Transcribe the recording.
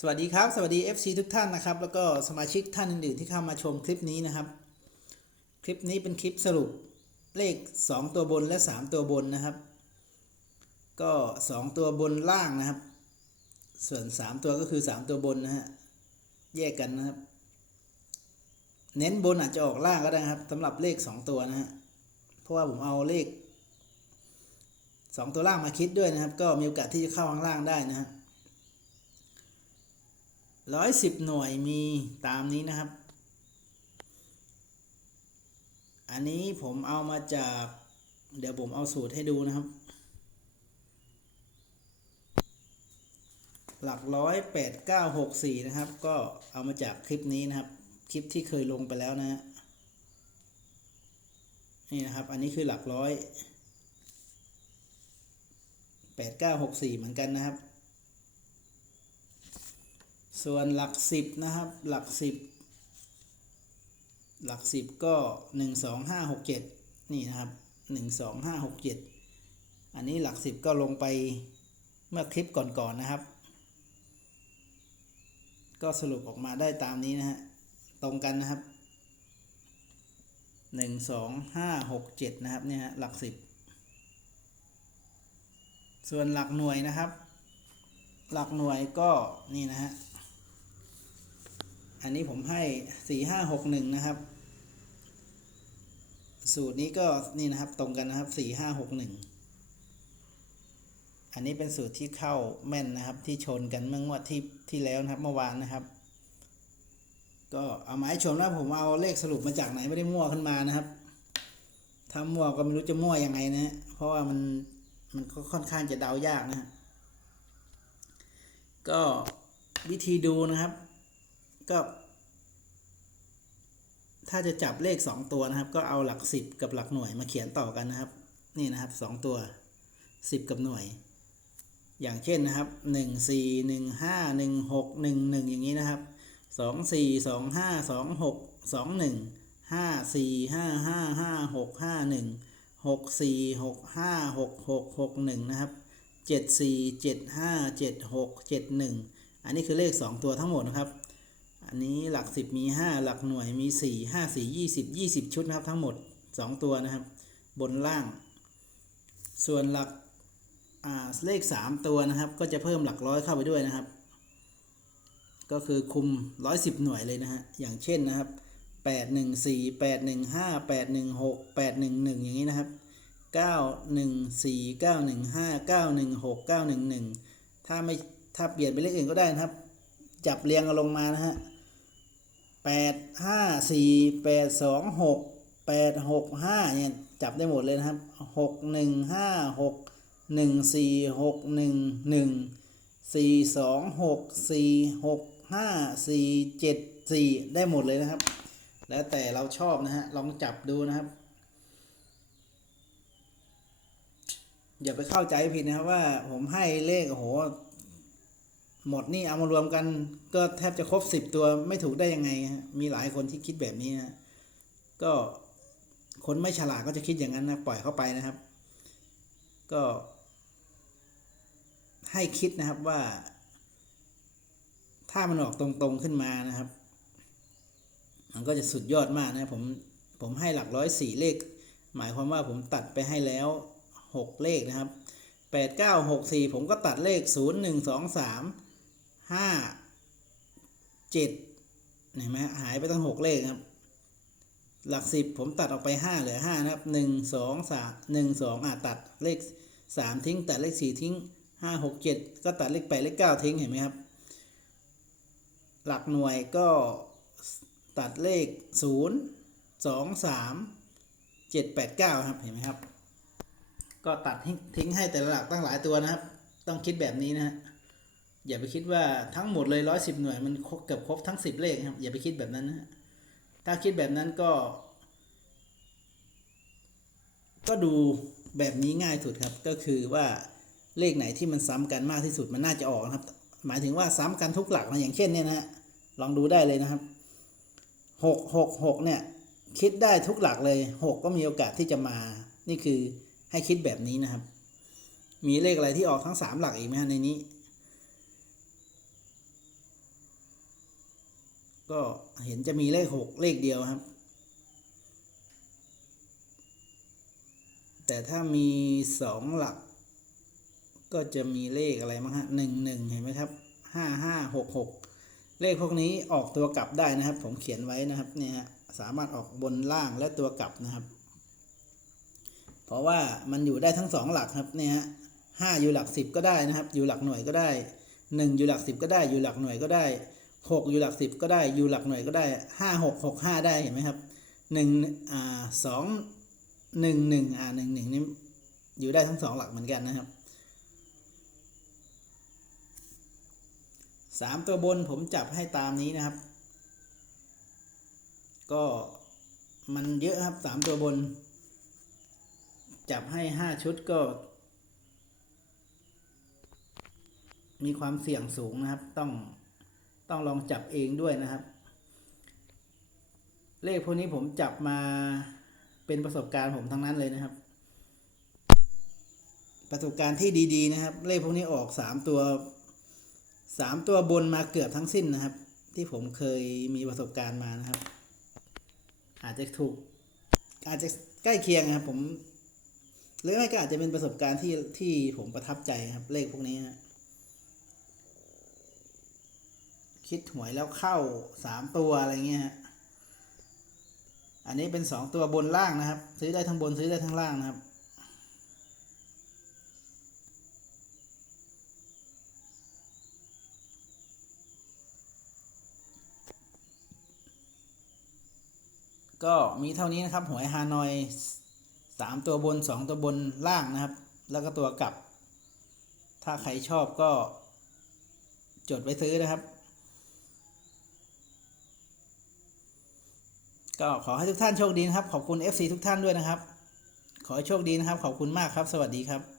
สวัสดีครับ สวัสดี FC ทุกท่านนะครับ แล้วก็สมาชิกท่านอื่นๆที่เข้ามาชมคลิปนี้นะครับ คลิปนี้เป็นคลิปสรุปเลข 2 ตัวบนและ 3 ตัวบนนะครับ ก็ 2 ตัวบนล่างนะครับ ส่วน 3 ตัวก็คือ 3 ตัวบนนะฮะแยกกันนะครับ เน้นบนอาจจะออกล่างก็ได้นะครับสำหรับเลข 2 ตัวนะฮะเพราะว่าผมเอาเลข 2 ตัวล่างมาคิดด้วยนะครับ ก็มีโอกาสที่จะเข้าข้างล่างได้นะฮะ ร้อยสิบหน่วยมีตามนี้นะครับ อันนี้ผมเอามาจาก เดี๋ยวผมเอาสูตรให้ดูนะครับ หลักร้อยแปดเก้าหกสี่นะครับ ก็เอามาจากคลิปนี้นะครับ คลิปที่เคยลงไปแล้วนะฮะนี่นะครับ อันนี้คือหลักร้อยแปดเก้าหกสี่เหมือนกันนะครับ ส่วนหลักสิบนะครับหลักสิบหลักสิบก็หนึ่งสองห้าหกเจ็ดนี่นะครับหนึ่งสองห้าหกเจ็ดอันนี้หลักสิบก็ลงไปเมื่อคลิปก่อนๆนะครับ ก็สรุปออกมาได้ตามนี้นะฮะตรงกันนะครับหนึ่งสองห้าหกเจ็ดนะครับเนี่ยฮะหลักสิบส่วนหลักหน่วยนะครับ หลักหน่วยก็นี่นะฮะ อันนี้ผมให้สี่ห้าหกหนึ่งนะครับ สูตรนี้ก็นี่นะครับตรงกันนะครับสี่ห้าหกหนึ่งอันนี้เป็นสูตรที่เข้าแม่นนะครับที่ชนกันเมื่องวดที่ที่แล้วนะครับเมื่อวานนะครับ ก็เอามาให้ชมนะผมเอาเลขสรุปมาจากไหนไม่ได้มั่วขึ้นมานะครับถ้ามั่วก็ไม่รู้จะมั่วยังไงนะเพราะว่ามันมันก็ค่อนข้างจะเดายากนะก็วิธีดูนะครับ ก็ ถ้าจะจับเลขสองตัวนะครับ ก็เอาหลักสิบกับหลักหน่วยมาเขียนต่อกันนะครับ นี่นะครับสองตัวสิบกับหน่วย อย่างเช่นนะครับหนึ่งสี่หนึ่งห้าหนึ่งหกหนึ่งหนึ่งอย่างนี้นะครับสองสี่สองห้าสองหกสองหนึ่งห้าสี่ห้าห้าห้าหกห้าหนึ่งหกสี่หกห้าหกหกหกหนึ่งนะครับเจ็ดสี่เจ็ดห้าเจ็ดหกเจ็ดหนึ่งอันนี้คือเลขสองตัวทั้งหมดนะครับ อันนี้หลักสิบมีห้าหลักหน่วยมีสี่ห้าสี่ยี่สิบยี่สิบชุดนะครับ ทั้งหมดสองตัวนะครับ บนล่าง ส่วนหลักเลขสามตัวนะครับ ก็จะเพิ่มหลักร้อยเข้าไปด้วยนะครับ ก็คือคุมร้อยสิบหน่วยเลยนะฮะอย่างเช่นนะครับแปดหนึ่งสี่แปดหนึ่งห้าแปดหนึ่งหกแปดหนึ่งหนึ่งอย่างนี้นะครับเก้าหนึ่งสี่เก้าหนึ่งห้าเก้าหนึ่งหกเก้าหนึ่งหนึ่งถ้าไม่ถ้าเปลี่ยนเป็นเลขอื่นก็ได้นะครับ จับเรียงกันลงมานะฮะ แปดห้าสี่แปดสองหกแปดหกห้าเนี่ยจับได้หมดเลยนะครับหกหนึ่งห้าหกหนึ่งสี่หกหนึ่งหนึ่งสี่สองหกสี่หกห้าสี่เจ็ดสี่ได้หมดเลยนะครับ แล้วแต่เราชอบนะฮะ ลองจับดูนะครับ อย่าไปเข้าใจผิดนะครับว่าผมให้เลขโอ้โห หมดนี่เอามารวมกันก็แทบจะครบสิบตัวไม่ถูกได้ยังไงฮะมีหลายคนที่คิดแบบนี้นะก็คนไม่ฉลาดก็จะคิดอย่างนั้นนะปล่อยเข้าไปนะครับ ก็ ให้คิดนะครับว่า ถ้ามันออกตรงๆขึ้นมานะครับ มันก็จะสุดยอดมากนะผมผมให้หลักร้อยสี่เลข หมายความว่าผมตัดไปให้แล้วหกเลขนะครับแปดเก้าหกสี่ผมก็ตัดเลขศูนย์หนึ่งสองสาม ห้าเจ็ดเห็นไหมหายไปตั้งหกเลขครับ หลักสิบผมตัดออกไปห้าเหลือห้านะครับหนึ่งสองสามหนึ่งสองอะตัดเลขสามทิ้ง ตัดเลขสี่ทิ้งห้าหกเจ็ดก็ตัดเลขแปดเลขเก้าทิ้งเห็นไหมครับ หลักหน่วยก็ตัดเลขศูนย์สองสามเจ็ดแปดเก้าครับเห็นไหมครับ ก็ตัดทิ้งให้แต่ละหลักตั้งหลายตัวนะครับ ต้องคิดแบบนี้นะฮะ อย่าไปคิดว่าทั้งหมดเลยร้อยสิบหน่วยมันเกือบครบทั้งสิบเลขครับอย่าไปคิดแบบนั้นนะถ้าคิดแบบนั้นก็ ก็ดูแบบนี้ง่ายสุดครับ ก็คือว่าเลขไหนที่มันซ้ำกันมากที่สุดมันน่าจะออกนะครับ หมายถึงว่าซ้ำกันทุกหลักนะอย่างเช่นเนี่ยนะฮะลองดูได้เลยนะครับหกหกหกเนี่ยคิดได้ทุกหลักเลยหกก็มีโอกาสที่จะมา นี่คือให้คิดแบบนี้นะครับ มีเลขอะไรที่ออกทั้งสามหลักอีกไหมฮะในนี้ ก็เห็นจะมีเลขหกเลขเดียวครับ แต่ถ้ามีสองหลัก ก็จะมีเลขอะไรมั้งฮะหนึ่งหนึ่งเห็นไหมครับห้าห้าหกหกเลขพวกนี้ออกตัวกลับได้นะครับ ผมเขียนไว้นะครับเนี่ยฮะสามารถออกบนล่างและตัวกลับนะครับ เพราะว่ามันอยู่ได้ทั้งสองหลักครับเนี่ยฮะห้าอยู่หลักสิบก็ได้นะครับ อยู่หลักหน่วยก็ได้หนึ่งอยู่หลักสิบก็ได้อยู่หลักหน่วยก็ได้ หกอยู่หลักสิบก็ได้อยู่หลักหน่วยก็ได้ห้าหกหกห้าได้เห็นไหมครับหนึ่งอ่าสองหนึ่งหนึ่งอ่าหนึ่งหนึ่งนี่อยู่ได้ทั้งสองหลักเหมือนกันนะครับสามตัวบนผมจับให้ตามนี้นะครับ ก็มันเยอะครับสามตัวบน จับให้ห้าชุดก็ มีความเสี่ยงสูงนะครับต้อง ต้องลองจับเองด้วยนะครับ เลขพวกนี้ผมจับมาเป็นประสบการณ์ผมทั้งนั้นเลยนะครับ ประสบการณ์ที่ดีๆนะครับ เลขพวกนี้ออกสามตัวสามตัวบนมาเกือบทั้งสิ้นนะครับ ที่ผมเคยมีประสบการณ์มานะครับ อาจจะถูก อาจจะใกล้เคียงนะครับผมหรือไม่ก็อาจจะเป็นประสบการณ์ที่ที่ผมประทับใจครับเลขพวกนี้ฮะ คิดหวยแล้วเข้าสามตัวอะไรเงี้ยฮะอันนี้เป็นสองตัวบนล่างนะครับ ซื้อได้ทั้งบนซื้อได้ทั้งล่างนะครับก็มีเท่านี้นะครับหวยฮานอยสามตัวบนสองตัวบนล่างนะครับ แล้วก็ตัวกลับ ถ้าใครชอบก็จดไว้ซื้อนะครับ ก็ขอให้ทุกท่านโชคดีนะครับ ขอบคุณ FC ทุกท่านด้วยนะครับ ขอให้โชคดีนะครับ ขอบคุณมากครับ สวัสดีครับ